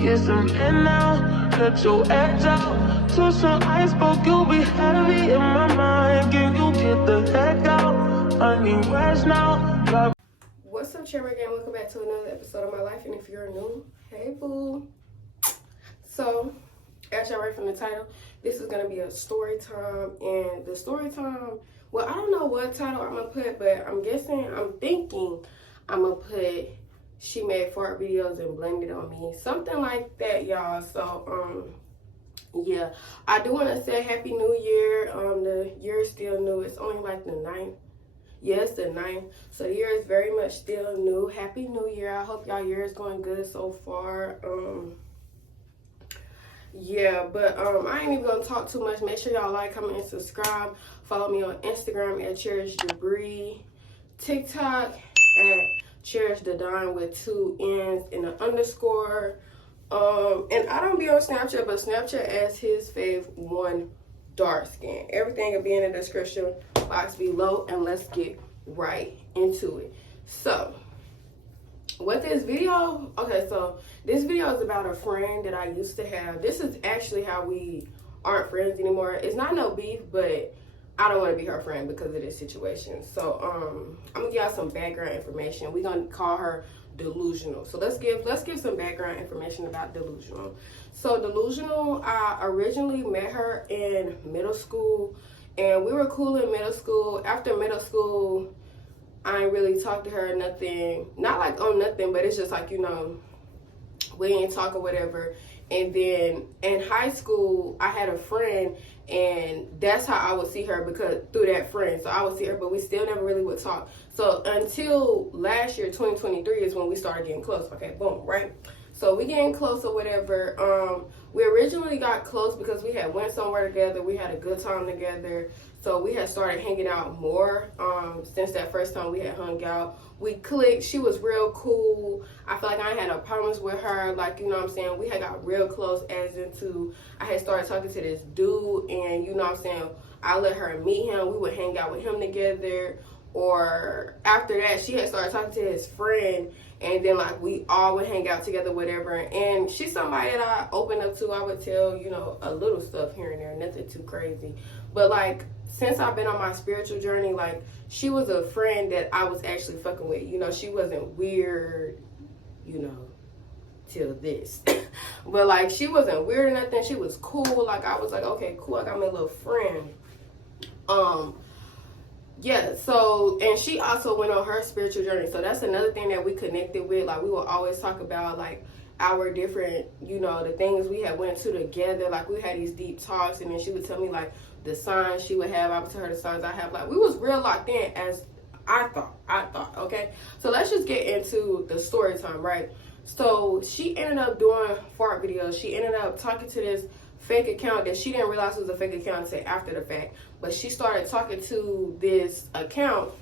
get some in now, let your edge out. To some iceberg, you'll be heavy in my mind. Can you get the heck out? I need rest now. What's up, Chairman Gang? Welcome back to another episode of my life. And if you're new, hey boo. So, as y'all read from the title, this is gonna be a story time. And the story time, well, I don't know what title I'm gonna put, but I'm thinking I'm gonna put "She Made Fart Videos and Blamed It on Me," something like that, y'all. So, yeah, I do want to say Happy New Year. The year is still new. It's only like the 9th. Yes, the 9th. So the year is very much still new. Happy New Year. I hope y'all year is going good so far. Yeah, but I ain't even gonna talk too much. Make sure y'all like, comment, and subscribe. Follow me on Instagram at Cherish Debris, TikTok at Cherish the Dime with 2 N's and an underscore. And I don't be on Snapchat, but Snapchat as his fave one dark skin. Everything will be in the description box below, and let's get right into it. So, what this video, okay, so this video is about a friend that I used to have. This is actually how we aren't friends anymore. It's not no beef, but I don't want to be her friend because of this situation. So, I'm gonna give y'all some background information. We're gonna call her Delusional. So let's give some background information about Delusional. So Delusional, I originally met her in middle school, and we were cool in middle school. After middle school, I ain't really talked to her, nothing, not like on nothing, but it's just like, you know, we ain't talk or whatever. And then in high school, I had a friend, and that's how I would see her, because through that friend. So I would see her, but we still never really would talk. So until last year, 2023, is when we started getting close. Okay, boom, right? So we getting close or whatever. We originally got close because we had went somewhere together. We had a good time together. So we had started hanging out more since that first time we had hung out. We clicked. She was real cool. I feel like I had no problems with her. Like, you know what I'm saying? We had got real close, as into I had started talking to this dude, and you know what I'm saying? I let her meet him. We would hang out with him together. Or after that, she had started talking to his friend, and then like we all would hang out together, whatever. And she's somebody that I open up to. I would tell, you know, a little stuff here and there, nothing too crazy. But like, since I've been on my spiritual journey, like, she was a friend that I was actually fucking with. You know, she wasn't weird, you know, till this. But like, she wasn't weird or nothing. She was cool. Like, I was like, okay, cool, I got my little friend. Yeah, so, and she also went on her spiritual journey. So that's another thing that we connected with. Like, we will always talk about, like, our different, you know, the things we had went to together. Like, we had these deep talks, and then she would tell me, like, the signs she would have. I would tell her the signs I have. Like, we was real locked in, as I thought, okay? So let's just get into the story time, right? So she ended up doing fart videos. She ended up talking to this fake account that she didn't realize was a fake account until after the fact. But she started talking to this account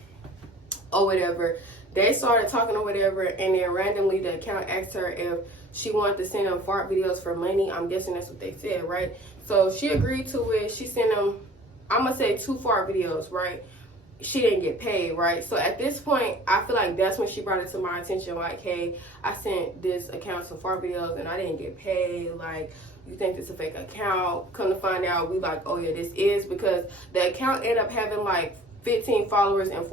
or whatever. They started talking or whatever, and then randomly the account asked her if she wanted to send them fart videos for money. I'm guessing that's what they said, right? So she agreed to it. She sent them, I'm gonna say 2 fart videos, right? She didn't get paid, right? So at this point, I feel like that's when she brought it to my attention, like, hey, I sent this account some fart videos and I didn't get paid. Like, you think this is a fake account? Come to find out, we like, oh yeah, this is, because the account ended up having like 15 followers and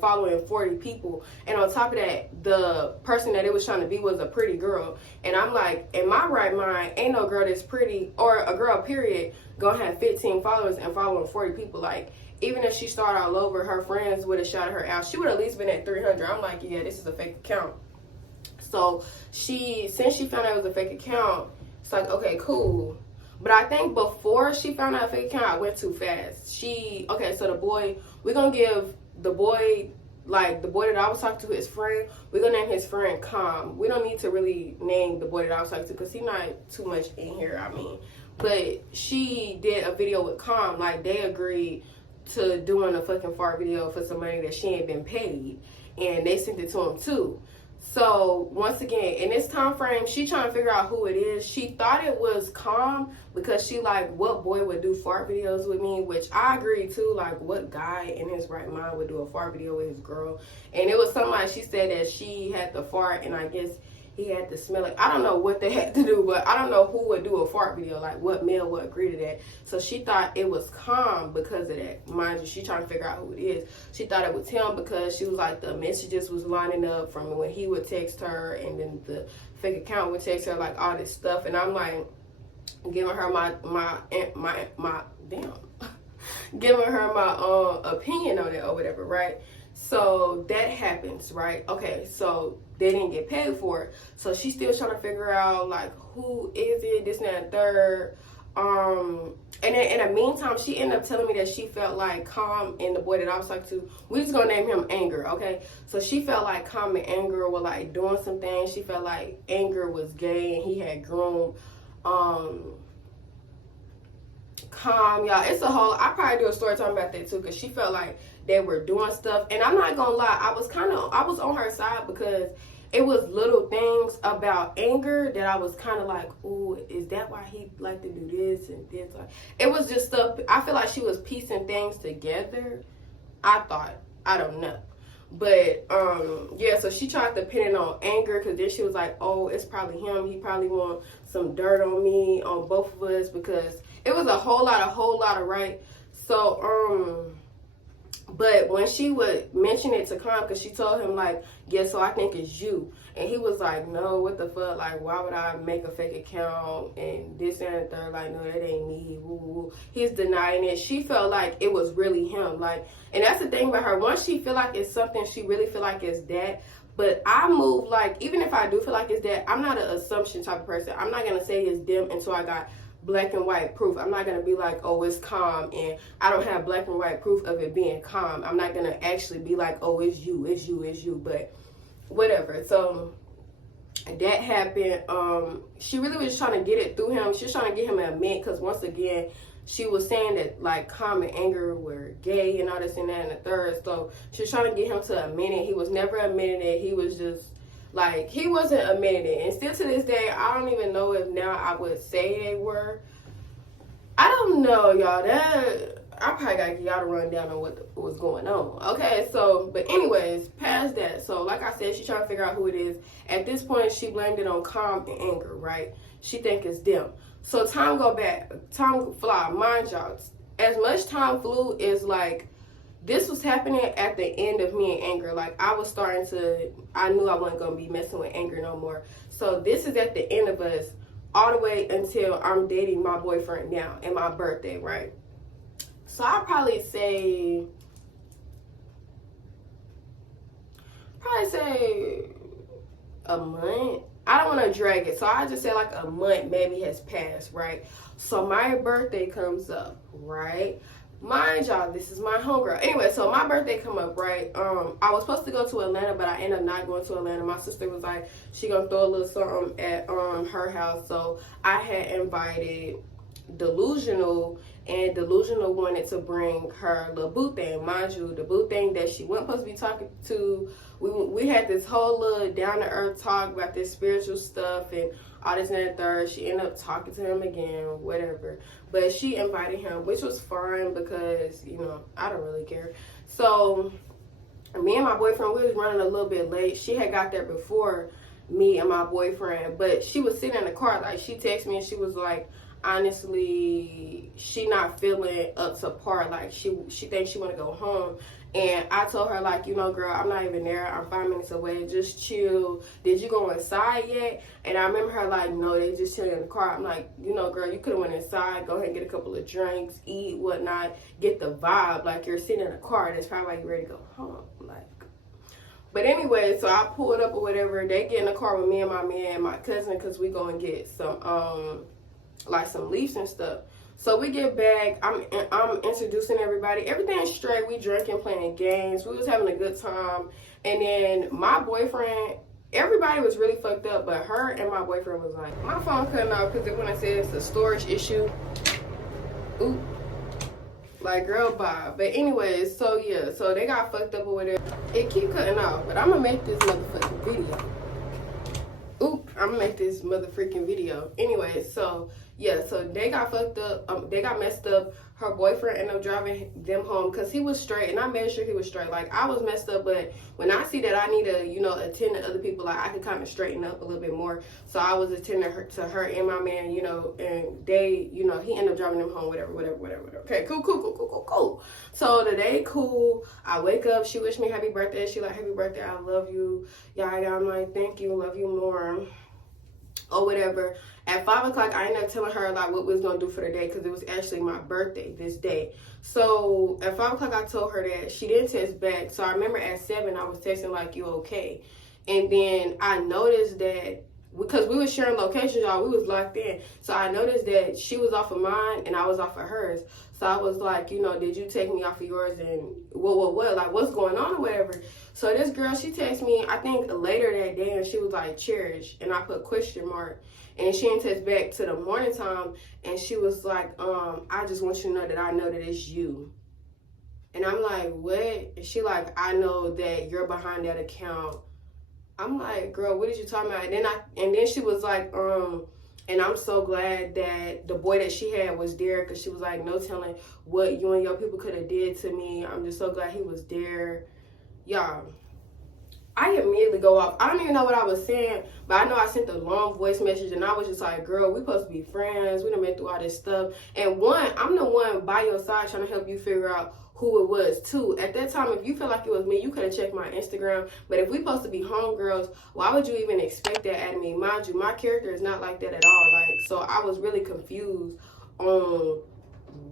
following 40 people. And on top of that, the person that it was trying to be was a pretty girl. And I'm like, in my right mind, ain't no girl that's pretty, or a girl period, gonna have 15 followers and following 40 people. Like, even if she started all over, her friends would have shouted her out. She would have at least been at 300. I'm like, yeah, this is a fake account. So since she found out it was a fake account, it's like, okay, cool. But I think before she found out a fake account, I went too fast. Okay, so the boy, we're going to give the boy, like the boy that I was talking to, his friend, we're going to name his friend Calm. We don't need to really name the boy that I was talking to because he's not too much in here, I mean. But she did a video with Calm. Like, they agreed to doing a fucking fart video for some money that she ain't been paid. And they sent it to him too. So once again, in this time frame, she trying to figure out who it is. She thought it was Calm because she like, what boy would do fart videos with me? Which I agree too. Like, what guy in his right mind would do a fart video with his girl? And it was somebody, she said that she had the fart, and I guess he had to smell it. I don't know what they had to do, but I don't know who would do a fart video, like what male would agree to that. So she thought it was calm because of that. Mind you, she trying to figure out who it is. She thought it was him because she was like, the messages was lining up from when he would text her, and then the fake account would text her, like all this stuff. And I'm like, giving her my giving her my opinion on it or whatever, right? So that happens, right? Okay, so they didn't get paid for it. So she's still trying to figure out, like, who is it, this and that and third. And then in the meantime, she ended up telling me that she felt like Calm and the boy that I was talking to, we just gonna name him Anger, okay? So she felt like Calm and Anger were like doing some things. She felt like Anger was gay and he had groomed Calm, y'all. It's a whole, I probably do a story talking about that too, because she felt like they were doing stuff. And I'm not gonna lie, I was on her side, because it was little things about Anger that I was kind of like, ooh, is that why he like to do this and this? It was just stuff. I feel like she was piecing things together. I thought, I don't know. But yeah, so she tried to pin it on Anger, because then she was like, oh, it's probably him. He probably want some dirt on me, on both of us, because it was a whole lot of, right? So but when she would mention it to Calm, because she told him, like, yeah, so I think it's you. And he was like, no, what the fuck? Like, why would I make a fake account and this and the third? Like, no, that ain't me. Woo, woo. He's denying it. She felt like it was really him. Like, and that's the thing about her. Once she feel like it's something, she really feel like it's that. But I move like, even if I do feel like it's that, I'm not an assumption type of person. I'm not going to say it's them until I got black and white proof. I'm not going to be like, oh, it's Calm, and I don't have black and white proof of it being Calm. I'm not going to actually be like, oh, it's you, it's you, it's you, but whatever. So that happened. She really was trying to get it through him. She was trying to get him to admit, because once again, she was saying that, like, Calm and Anger were gay and all this and that and the third. So she was trying to get him to admit it. He was never admitting it. He was just like, he wasn't admitting it. And still to this day, I don't even know if now I would say they were. I don't know, y'all. That, I probably got to give y'all a rundown on what was going on. Okay, so, but anyways, past that. So, like I said, she's trying to figure out who it is. At this point, she blamed it on Calm and Anger, right? She think it's them. So, time fly. Mind y'all, as much time flew is like, this was happening at the end of me and Anger. Like, I knew I wasn't going to be messing with Anger no more. So this is at the end of us, all the way until I'm dating my boyfriend now and my birthday, right? So I'll probably say a month. I don't want to drag it. So I just say like a month maybe has passed, right? So my birthday comes up, right? Mind y'all, this is my homegirl. Anyway, so my birthday come up, right? I was supposed to go to Atlanta, but I ended up not going to Atlanta. My sister was like, she gonna throw a little something at her house. So I had invited Delusional, and Delusional wanted to bring her little boo thing. Mind you, the boo thing that she wasn't supposed to be talking to, we had this whole little down-to-earth talk about this spiritual stuff and all this and that third. She ended up talking to him again, whatever. But she invited him, which was fine because, you know, I don't really care. So me and my boyfriend, we was running a little bit late. She had got there before me and my boyfriend, but she was sitting in the car. Like, she texted me and she was like, honestly, she not feeling up to par. Like, she thinks she want to go home. And I told her, like, you know, girl, I'm not even there. I'm 5 minutes away. Just chill. Did you go inside yet? And I remember her like, no, they just chilling in the car. I'm like, you know, girl, you could have went inside. Go ahead and get a couple of drinks, eat, whatnot. Get the vibe. Like, you're sitting in a car. That's probably why you're ready to go home. Like, but anyway, so I pulled up or whatever. They get in the car with me and my man and my cousin, because we go and get some, like, some leaves and stuff. So we get back, I'm introducing everybody. Everything's straight. We drinking, playing games. We was having a good time. And then my boyfriend, everybody was really fucked up, but her and my boyfriend was like, my phone cutting off because when I said it's a storage issue. Oop. Like, girl, bye. But anyways, so yeah, so they got fucked up or whatever. It keep cutting off, but I'm gonna make this motherfucking video. Oop, I'm gonna make this motherfucking video. Anyways, so Yeah, so they got fucked up. They got messed up. Her boyfriend ended up driving them home because he was straight, and I made sure he was straight. Like, I was messed up, but when I see that I need to, attend to other people, like, I could kind of straighten up a little bit more. So I was attending to her and my man, and they, he ended up driving them home, whatever. Okay, cool. So the day, cool. I wake up. She wished me happy birthday. She like, happy birthday. I love you. Yeah, I'm like, thank you. Love you more. Or whatever. At 5 o'clock, I ended up telling her like what we was gonna do for the day because it was actually my birthday this day. So at 5 o'clock, I told her that. She didn't text back. So I remember at 7, I was texting like, you okay? And then I noticed that because we was sharing locations, y'all, we was locked in. So I noticed that she was off of mine and I was off of hers. So I was like, did you take me off of yours and what? Like, what's going on or whatever? So this girl, she texted me, I think later that day, and she was like, cherish. And I put question mark. And she didn't text back to the morning time. And she was like, I just want you to know that I know that it's you. And I'm like, what? And she like, I know that you're behind that account. I'm like, girl, what did you talking about? And then she was like, and I'm so glad that the boy that she had was there, because she was like, no telling what you and your people could have did to me. I'm just so glad he was there. Y'all, I immediately go off. I don't even know what I was saying, but I know I sent a long voice message, and I was just like, girl, we supposed to be friends. We done been through all this stuff. And one, I'm the one by your side trying to help you figure out who it was. Two, at that time, if you feel like it was me, you could have checked my Instagram. But if we supposed to be homegirls, why would you even expect that out of me? Mind you, my character is not like that at all. Like, so I was really confused on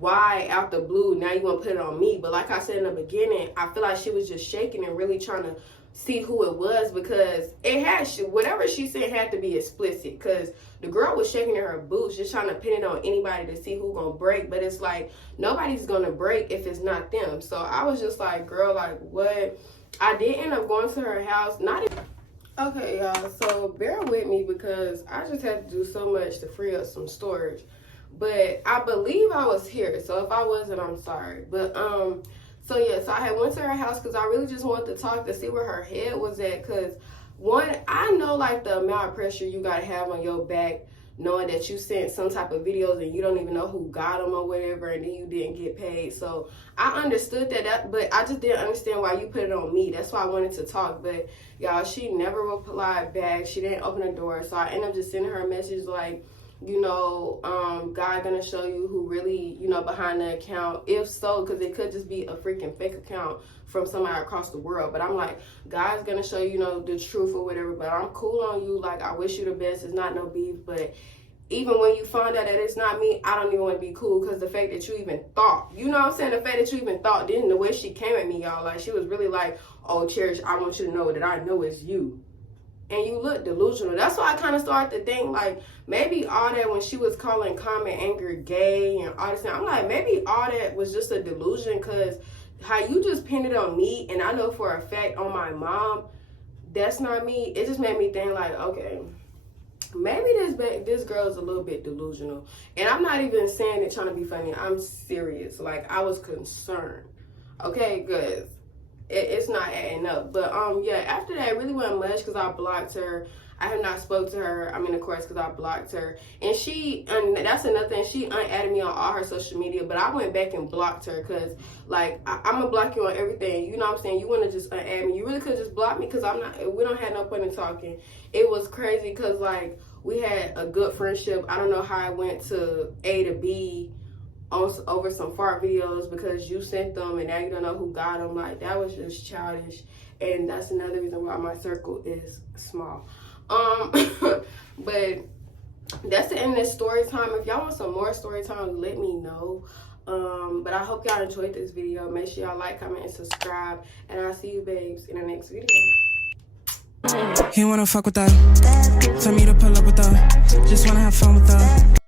why out the blue now you want to put it on me. But like I said in the beginning, I feel like she was just shaking and really trying to see who it was, because it had whatever she said had to be explicit, because the girl was shaking in her boots just trying to pin it on anybody to see who gonna break. But it's like, nobody's gonna break if it's not them. So I was just like, girl, like, what? I did end up going to her house. Okay, y'all, so bear with me because I just had to do so much to free up some storage. But I believe I was here, so if I wasn't, I'm sorry. But so yeah, so I had went to her house because I really just wanted to talk to see where her head was at. Because one, I know like the amount of pressure you gotta have on your back, knowing that you sent some type of videos and you don't even know who got them or whatever, and then you didn't get paid. So I understood that, but I just didn't understand why you put it on me. That's why I wanted to talk. But y'all, she never replied back. She didn't open the door. So I ended up just sending her a message like, God gonna show you who really, behind the account. If so, because it could just be a freaking fake account from somebody across the world. But I'm like, God's gonna show you, the truth or whatever. But I'm cool on you. Like, I wish you the best. It's not no beef. But even when you find out that it's not me, I don't even want to be cool, because the fact that you even thought, the fact that you even thought, then the way she came at me, y'all, like, she was really like, oh, Cherish, I want you to know that I know it's you. And you look delusional. That's why I kind of started to think, like, maybe all that when she was calling Common Anger gay and all this, I'm like, maybe all that was just a delusion, because how you just pinned it on me, and I know for a fact on my mom, that's not me. It just made me think, like, okay, maybe this girl is a little bit delusional. And I'm not even saying it trying to be funny. I'm serious. Like, I was concerned. Okay, good. It's not adding up. But yeah, after that, it really wasn't much, because I blocked her. I have not spoke to her. I mean, of course, because I blocked her. And that's another thing, she unadded me on all her social media, but I went back and blocked her, because like, I'm gonna block you on everything. You know what I'm saying? You want to just unadd me. You really could just block me, because we don't have no point in talking. It was crazy, because like, we had a good friendship. I don't know how I went to A to B over some fart videos because you sent them and now you don't know who got them. Like, that was just childish, and that's another reason why my circle is small. But that's the end of this story time. If y'all want some more story time, let me know. But I hope y'all enjoyed this video. Make sure y'all like, comment, and subscribe, and I'll see you babes in the next video. He wanna fuck with that, tell me to pull up with her, just wanna have fun with her.